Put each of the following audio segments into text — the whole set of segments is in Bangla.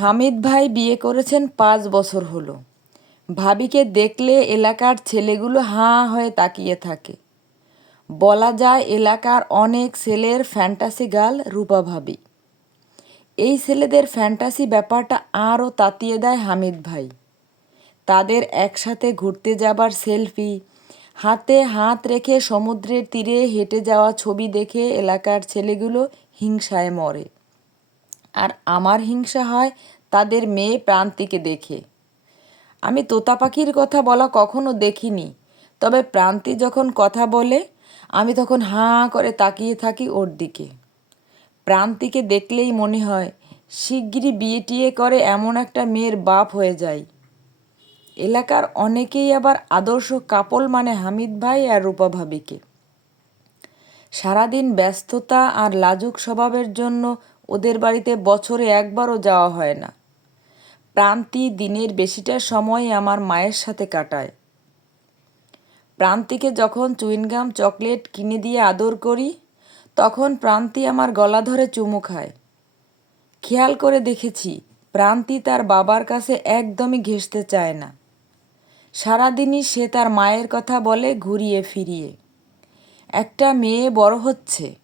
হামিদ ভাই বিয়ে করেছেন পাঁচ বছর হলো। ভাবিকে দেখলে এলাকার ছেলেগুলো হাঁ হয়ে তাকিয়ে থাকে। বলা যায় এলাকার অনেক ছেলের ফ্যান্টাসি গার্ল রূপা ভাবি। এই ছেলেদের ফ্যান্টাসি ব্যাপারটা আরও তাতিয়ে দেয় হামিদ ভাই। তাদের একসাথে ঘুরতে যাবার সেলফি, হাতে হাত রেখে সমুদ্রের তীরে হেঁটে যাওয়া ছবি দেখে এলাকার ছেলেগুলো হিংসায় মরে। আর আমার হিংসা হয় তাদের মেয়ে প্রান্তিকে দেখে। আমি তোতা পাখির কথা বলা কখনো দেখিনি, তবে প্রান্তি যখন কথা বলে, আমি তখন হাঁ করে তাকিয়ে থাকি ওর দিকে। প্রান্তিকে দেখলেই মনে হয়, শিগগিরই বিয়ে টিয়ে করে এমন একটা মেয়ের বাপ হয়ে যায় এলাকার অনেকেই আবার আদর্শ কাপল মানে হামিদ ভাই আর রূপা ভাবিকে। সারাদিন ব্যস্ততা আর লাজুক স্বভাবের জন্য ওদের বাড়িতে বছরে একবারও যাওয়া হয় না। প্রান্তি দিনের বেশিটা সময় আমার মায়ের সাথে কাটায়। প্রান্তিকে যখন চুইনগাম চকলেট কিনে দিয়ে আদর করি, তখন প্রান্তি আমার গলা ধরে চুমু খায়। খেয়াল করে দেখেছি, প্রান্তি তার বাবার কাছে একদমই ঘেঁষতে চায় না। সারাদিনই সে তার মায়ের কথা বলে ঘুরিয়ে ফিরিয়ে। একটা মেয়ে বড় হচ্ছে।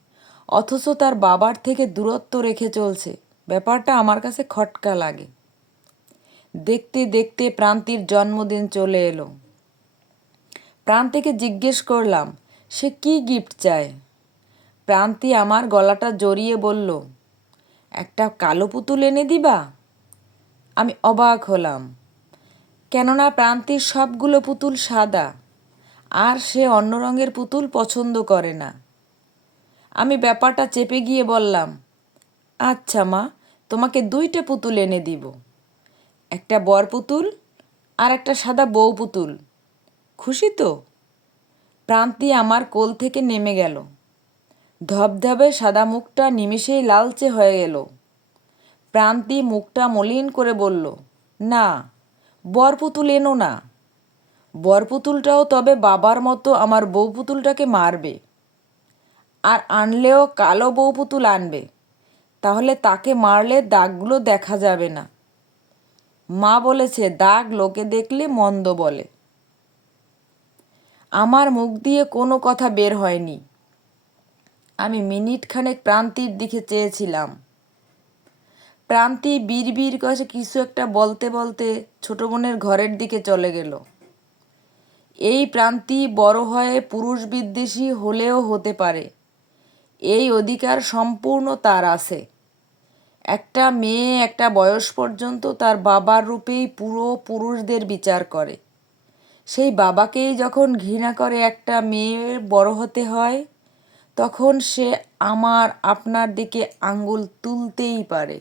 অথচ তার বাবার থেকে দূরত্ব রেখে চলছে। ব্যাপারটা আমার কাছে খটকা লাগে। দেখতে দেখতে প্রান্তির জন্মদিন চলে এলো। প্রান্তিকে জিজ্ঞেস করলাম, সে কি গিফট চায়? প্রান্তি আমার গলাটা জড়িয়ে বলল, একটা কালো পুতুল এনে দিবা? আমি অবাক হলাম, কেননা প্রান্তির সবগুলো পুতুল সাদা, আর সে অন্য রঙের পুতুল পছন্দ করে না। আমি ব্যাপারটা চেপে গিয়ে বললাম আচ্ছা মা, তোমাকে দুইটা পুতুল এনে দিব। একটা বর পুতুল আর একটা সাদা বউ পুতুল। খুশি তো? প্রান্তি আমার কোল থেকে নেমে গেল। ধবধবে সাদা মুখটা নিমিষেই লালচে হয়ে গেল। প্রান্তি মুখটা মলিন করে বলল, না, বর পুতুল এনো না। বর পুতুলটাও তবে বাবার মতো আমার বউ পুতুলটাকে মারবে। আর আনলেও কালো বউ পুতুল আনবে, তাহলে তাকে মারলে দাগগুলো দেখা যাবে না। মা বলেছে, দাগ লোকে দেখলে মন্দ বলে। আমার মুখ দিয়ে কোনো কথা বের হয়নি। আমি মিনিট খানেক প্রান্তির দিকে চেয়েছিলাম। প্রান্তি বীর করে কিছু একটা বলতে বলতে ছোট বোনের ঘরের দিকে চলে গেল। এই প্রান্তি বড় হয়ে পুরুষ বিদ্বেষী হলেও হতে পারে। এই অধিকার সম্পূর্ণ তার আছে। একটা মেয়ে একটা বয়স পর্যন্ত তার বাবার রূপেই পুরো পুরুষদের বিচার করে। সেই বাবাকেই যখন ঘৃণা করে একটা মেয়ের বড় হতে হয়, তখন সে আমার আপনার দিকে আঙ্গুল তুলতেই পারে।